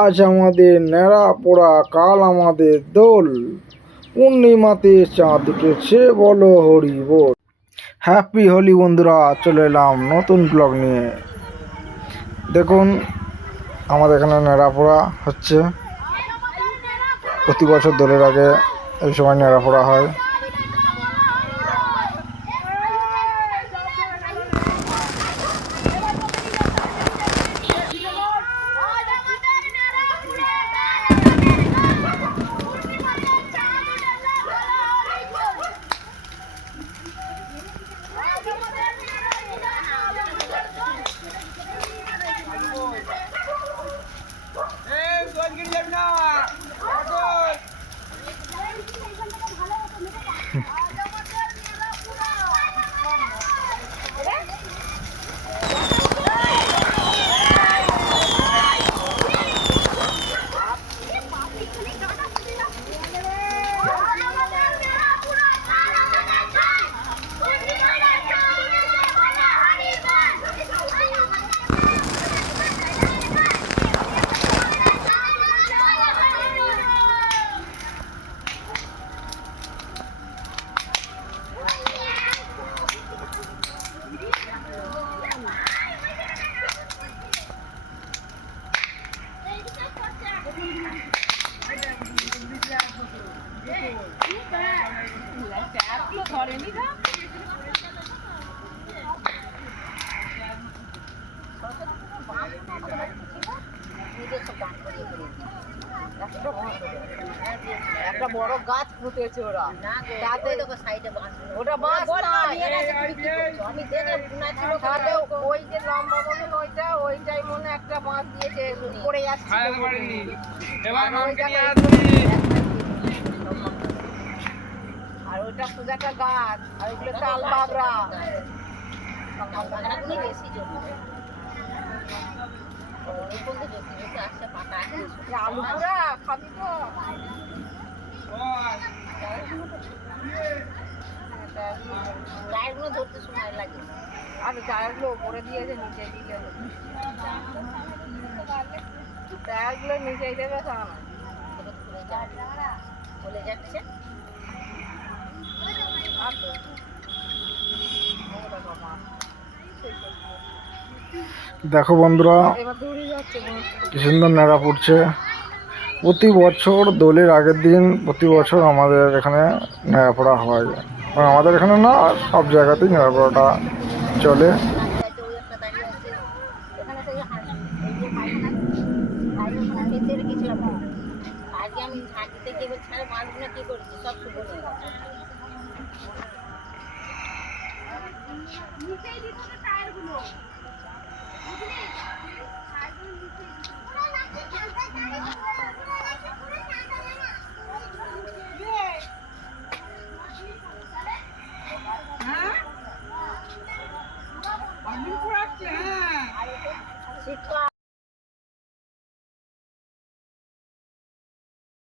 আজ আমাদের ন্যাড়া পোড়া, কাল আমাদের দোল। পূর্ণিমাতে চাঁদ উঠেছে বলো হরি বল। হ্যাপি হোলি বন্ধুরা, চলে এলাম নতুন ব্লগ নিয়ে। দেখুন, আমাদের এখানে ন্যাড়া পোড়া হচ্ছে। প্রতি বছর দোলের আগে এই সময় ন্যাড়া পোড়া হয়। একটা বড় গাছ পুঁতেছে ওরা। তাতে ওটা বাঁশ? আমি তাতে ওই যে লম্বা মতন ওইটা ওইটাই মনে একটা বাঁশ দিয়েছে পড়ে যাচ্ছে এবার আর ওই মামকে নিয়ে জায়গায় আসছি। আর ওইটা শুধু একটা গাছ আর ওইগুলো তাল বাবরা বাগানগুলো বেশি জমি ওই বলতে জমি বেশি আসছে পাতা আছে। আলু পুরা খাবি তো। গায়েরগুলো ধরতে সময় লাগে। আর টায়ারগুলো উপরে দিয়েছে নিচে দিলে টায়ারগুলো নিচে দেবে ঘুরে যাবে। বলে যাচ্ছে। আর তো দেখো বন্ধুরা। কি সুন্দর ন্যাড়া পড়ছে। প্রতি বছর দোলের আগের দিন, প্রতি বছর আমাদের এখানে ন্যাড়া পড়া হয়। আমাদের এখানে না, সব জায়গাতেই ন্যাড়া পড়াটা চলে। আজকে আমি গিয়ে কি করেছি? সব নিয়ে গেছে